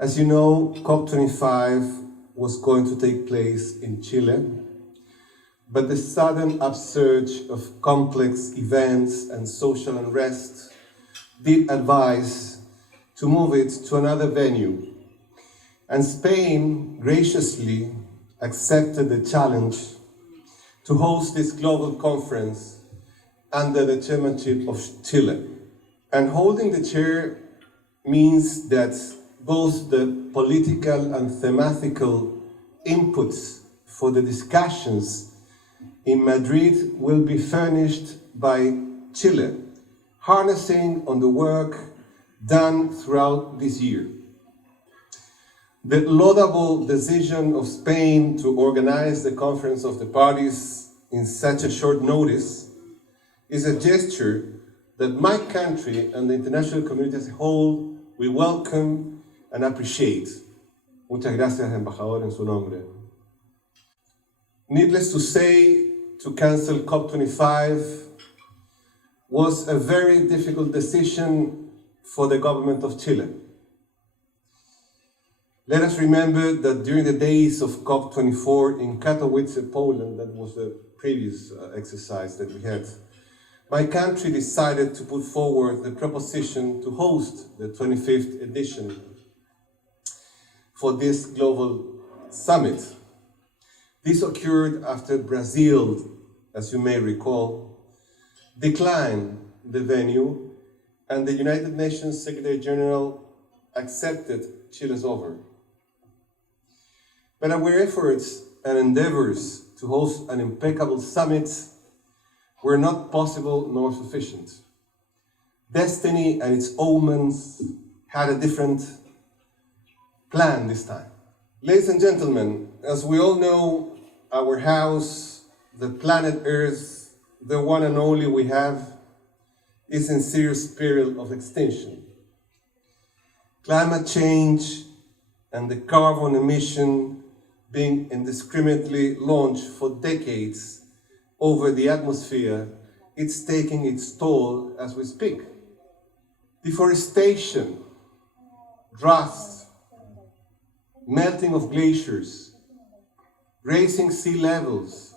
As you know, COP25 was going to take place in Chile, but the sudden upsurge of complex events and social unrest did advise to move it to another venue. And Spain graciously accepted the challenge to host this global conference under the chairmanship of Chile. And holding the chair means that both the political and thematical inputs for the discussions in Madrid will be furnished by Chile, harnessing on the work done throughout this year. The laudable decision of Spain to organize the Conference of the Parties in such a short notice is a gesture that my country and the international community as a whole we welcome and appreciate. Muchas gracias, embajador, en su nombre. Needless to say, to cancel COP25 was a very difficult decision for the government of Chile. Let us remember that during the days of COP24 in Katowice, Poland, that was the previous exercise that we had, my country decided to put forward the proposition to host the 25th edition for this global summit. This occurred after Brazil, as you may recall, declined the venue and the United Nations Secretary General accepted Chile's offer. But our efforts and endeavors to host an impeccable summit were not possible nor sufficient. Destiny and its omens had a different plan this time. Ladies and gentlemen, as we all know, our house, the planet Earth, the one and only we have, is in serious peril of extinction. Climate change and the carbon emission being indiscriminately launched for decades over the atmosphere, it's taking its toll as we speak. Deforestation, droughts, melting of glaciers, rising sea levels,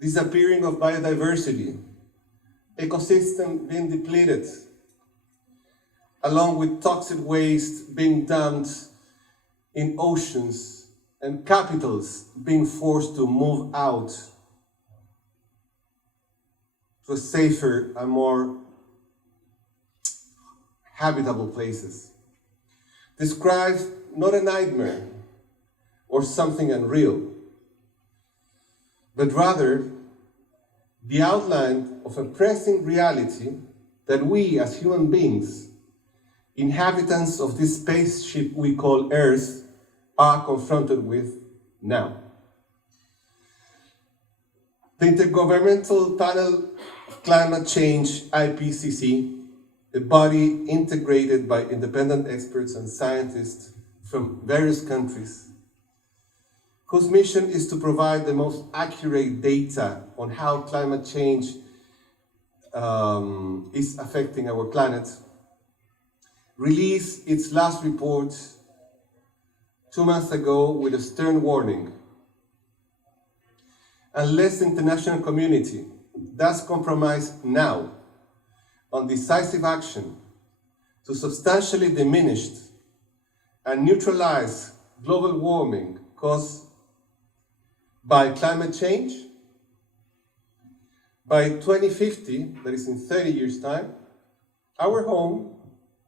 disappearing of biodiversity, ecosystem being depleted, along with toxic waste being dumped in oceans and capitals being forced to move out to safer and more habitable places. Describes not a nightmare or something unreal, but rather the outline of a pressing reality that we as human beings, inhabitants of this spaceship we call Earth, are confronted with now. The Intergovernmental Panel of Climate Change, Ipcc, a body integrated by independent experts and scientists from various countries, whose mission is to provide the most accurate data on how climate change is affecting our planet, released its last report 2 months ago with a stern warning. Unless the international community does compromise now on decisive action to substantially diminish and neutralize global warming caused by climate change, by 2050, that is in 30 years' time, our home,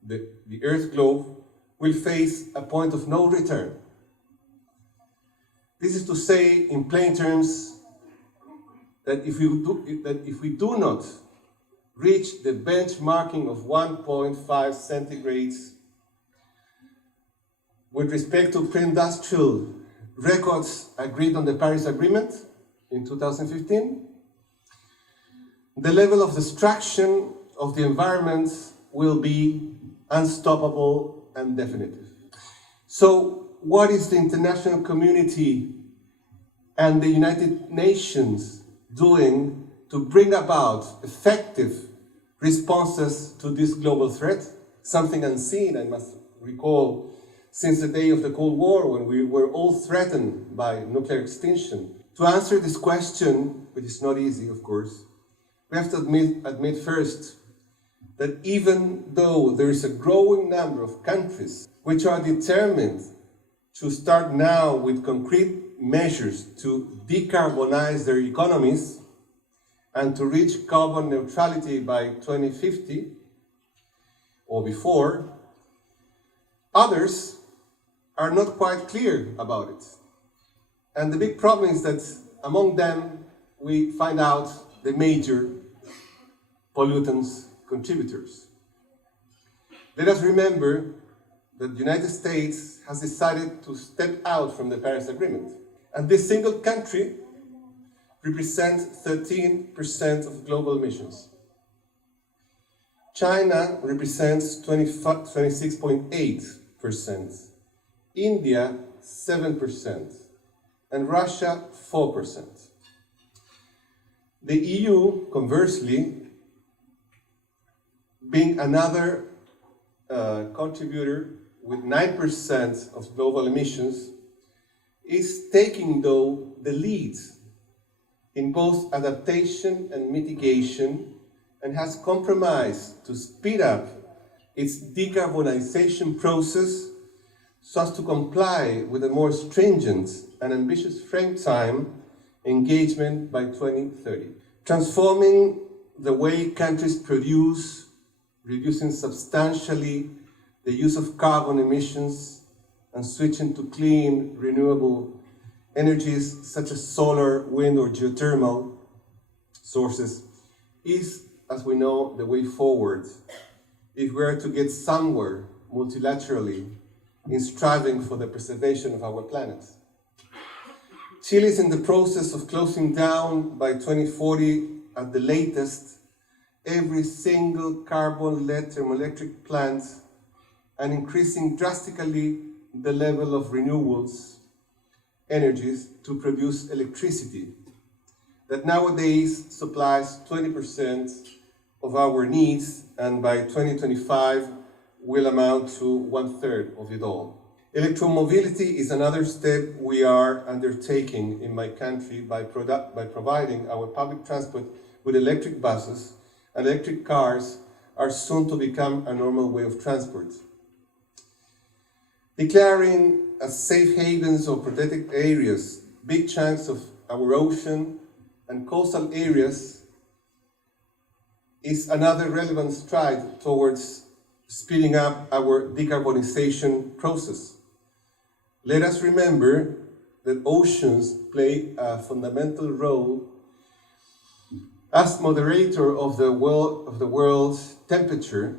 the Earth globe, will face a point of no return. This is to say, in plain terms, that if we do not reach the benchmarking of 1.5 centigrades with respect to pre-industrial records agreed on the Paris Agreement in 2015, the level of destruction of the environment will be unstoppable and definitive. So what is the international community and the United Nations doing to bring about effective responses to this global threat? Something unseen, I must recall, since the day of the Cold War, when we were all threatened by nuclear extinction. To answer this question, which is not easy, of course, we have to admit first that even though there is a growing number of countries which are determined to start now with concrete measures to decarbonize their economies and to reach carbon neutrality by 2050 or before, others are not quite clear about it. And the big problem is that among them we find out the major pollutants contributors. Let us remember that the United States has decided to step out from the Paris Agreement. And this single country represents 13% of global emissions. China represents 26.8%, India 7%, and Russia 4%. The EU, conversely, being another contributor with 9% of global emissions, is taking, though, the lead in both adaptation and mitigation, and has compromised to speed up its decarbonization process so as to comply with a more stringent and ambitious frame time engagement by 2030. Transforming the way countries produce, reducing substantially the use of carbon emissions, and switching to clean, renewable energies such as solar, wind, or geothermal sources is, as we know, the way forward if we are to get somewhere multilaterally in striving for the preservation of our planet. Chile is in the process of closing down by 2040 at the latest every single carbon-led thermoelectric plant and increasing drastically the level of renewables energies to produce electricity that nowadays supplies 20% of our needs, and by 2025 will amount to 1/3 of it all. Electromobility is another step we are undertaking in my country by providing our public transport with electric buses, and electric cars are soon to become a normal way of transport. Declaring as safe havens or protected areas big chunks of our ocean and coastal areas is another relevant stride towards speeding up our decarbonization process. Let us remember that oceans play a fundamental role as moderator of the world's temperature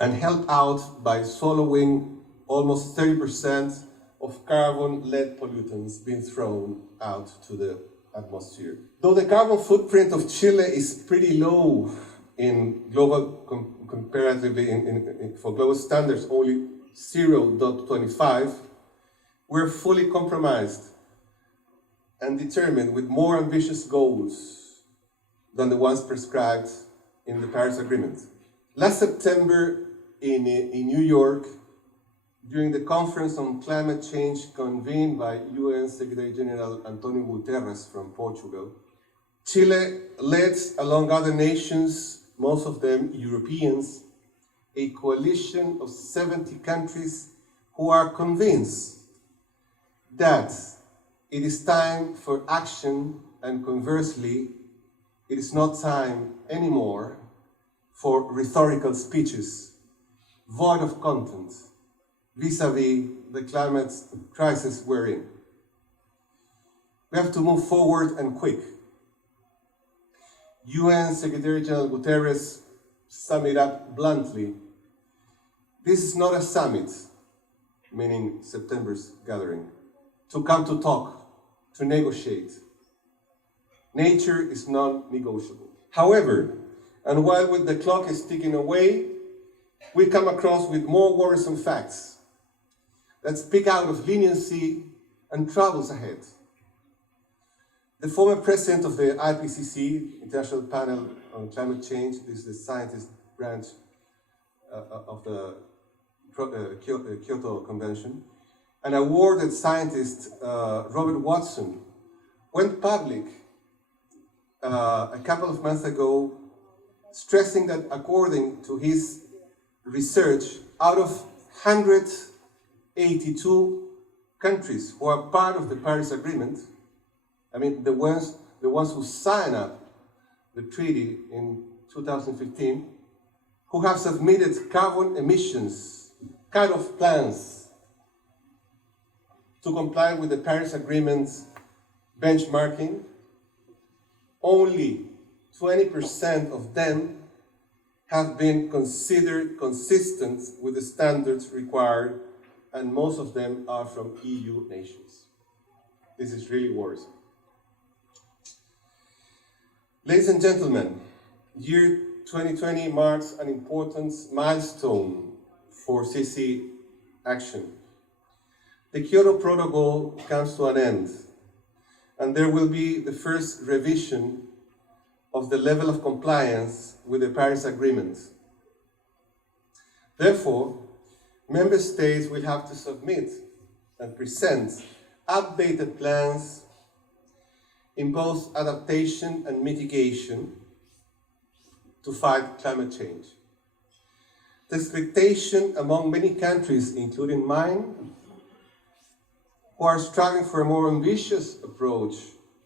and help out by swallowing almost 30% of carbon-led pollutants being thrown out to the atmosphere. Though the carbon footprint of Chile is pretty low in global comparatively for global standards, only 0.25, we're fully compromised and determined with more ambitious goals than the ones prescribed in the Paris Agreement. Last September in New York, during the conference on climate change convened by UN Secretary General Antonio Guterres from Portugal, Chile led, along other nations, most of them Europeans, a coalition of 70 countries who are convinced that it is time for action, and conversely, it is not time anymore for rhetorical speeches void of content vis-à-vis the climate crisis we're in. We have to move forward and quick. UN Secretary General Guterres summed it up bluntly. This is not a summit, meaning September's gathering, to come to talk, to negotiate. Nature is non-negotiable. However, and while with the clock is ticking away, we come across with more worrisome facts that speak out of leniency and troubles ahead. The former president of the Ipcc, International Panel on Climate Change, this is the scientist branch of the Kyoto Convention, an awarded scientist, Robert Watson, went public a couple of months ago, stressing that according to his research, out of 182 countries who are part of the Paris Agreement, I mean the ones who signed up the treaty in 2015, who have submitted carbon emissions kind of plans to comply with the Paris Agreement's benchmarking, only 20% of them have been considered consistent with the standards required, and most of them are from EU nations. This is really worrisome. Ladies and gentlemen, year 2020 marks an important milestone for CC action. The Kyoto Protocol comes to an end, and there will be the first revision of the level of compliance with the Paris Agreement. Therefore, member states will have to submit and present updated plans in both adaptation and mitigation to fight climate change. The expectation among many countries, including mine, who are striving for a more ambitious approach,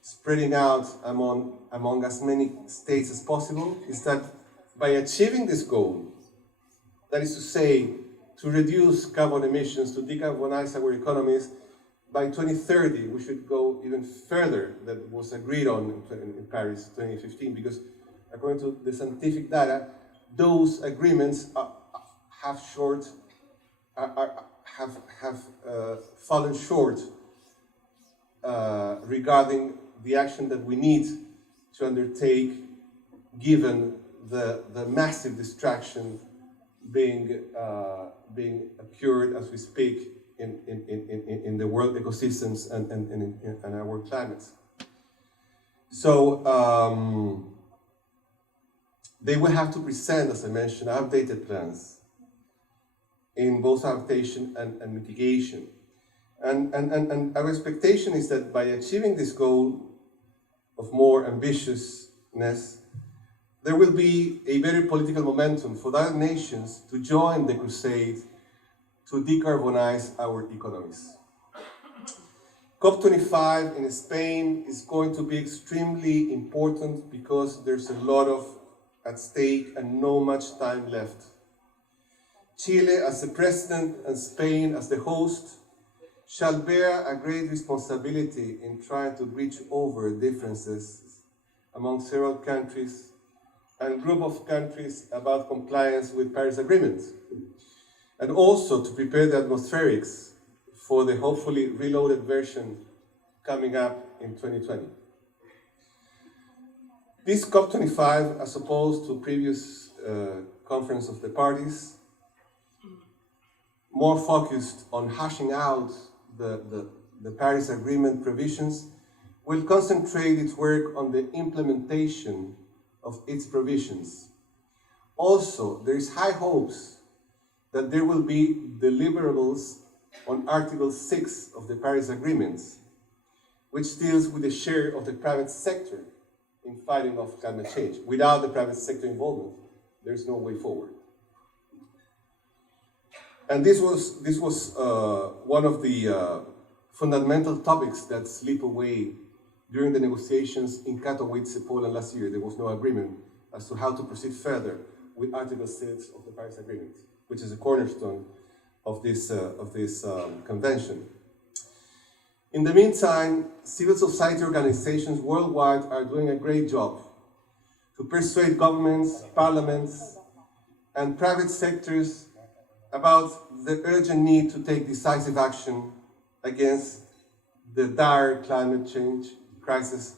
spreading out among as many states as possible, is that by achieving this goal, that is to say, to reduce carbon emissions, to decarbonize our economies, by 2030, we should go even further than was agreed on in Paris 2015, because according to the scientific data, those agreements have fallen short regarding the action that we need to undertake, given the massive destruction being occurred as we speak in the world ecosystems and our climate. So they will have to present, as I mentioned, updated plans in both adaptation and mitigation. And our expectation is that by achieving this goal of more ambitiousness, there will be a better political momentum for other nations to join the crusade to decarbonize our economies. COP25 in Spain is going to be extremely important because there's a lot at stake and no much time left. Chile as the president and Spain as the host shall bear a great responsibility in trying to bridge over differences among several countries and group of countries about compliance with Paris Agreement, and also to prepare the atmospherics for the hopefully reloaded version coming up in 2020. This COP25, as opposed to previous conference of the parties, more focused on hashing out the Paris Agreement provisions, will concentrate its work on the implementation of its provisions. Also, there is high hopes that there will be deliverables on Article 6 of the Paris Agreement, which deals with the share of the private sector in fighting off climate change. Without the private sector involvement, there's no way forward. And this was one of the fundamental topics that slipped away during the negotiations in Katowice, Poland last year. There was no agreement as to how to proceed further with Article 6 of the Paris Agreement, which is a cornerstone of this convention. In the meantime, civil society organizations worldwide are doing a great job to persuade governments, parliaments, and private sectors about the urgent need to take decisive action against the dire climate change crisis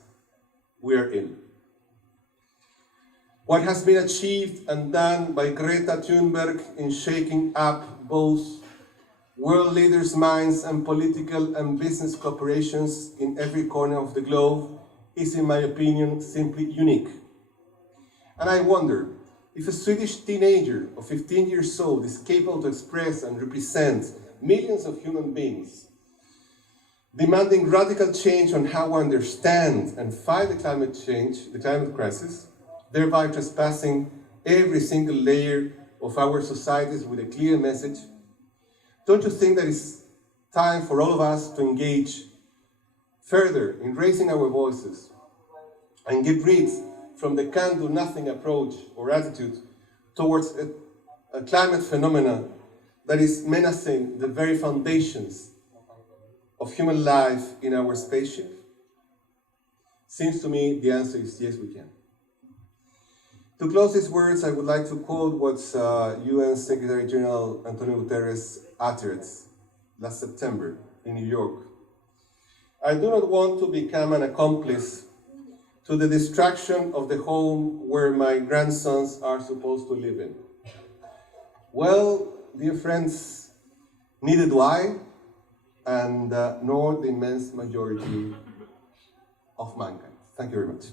we are in. What has been achieved and done by Greta Thunberg in shaking up both world leaders' minds and political and business corporations in every corner of the globe is, in my opinion, simply unique. And I wonder, If a Swedish teenager of 15 years old is capable to express and represent millions of human beings, demanding radical change on how we understand and fight the climate crisis, thereby trespassing every single layer of our societies with a clear message, don't you think that it's time for all of us to engage further in raising our voices and get rid from the can-do-nothing approach or attitude towards a climate phenomenon that is menacing the very foundations of human life in our spaceship? Seems to me the answer is yes, we can. To close these words, I would like to quote what UN Secretary General Antonio Guterres uttered last September in New York. I do not want to become an accomplice to the destruction of the home where my grandsons are supposed to live in. Well, dear friends, neither do I, and nor the immense majority of mankind. Thank you very much.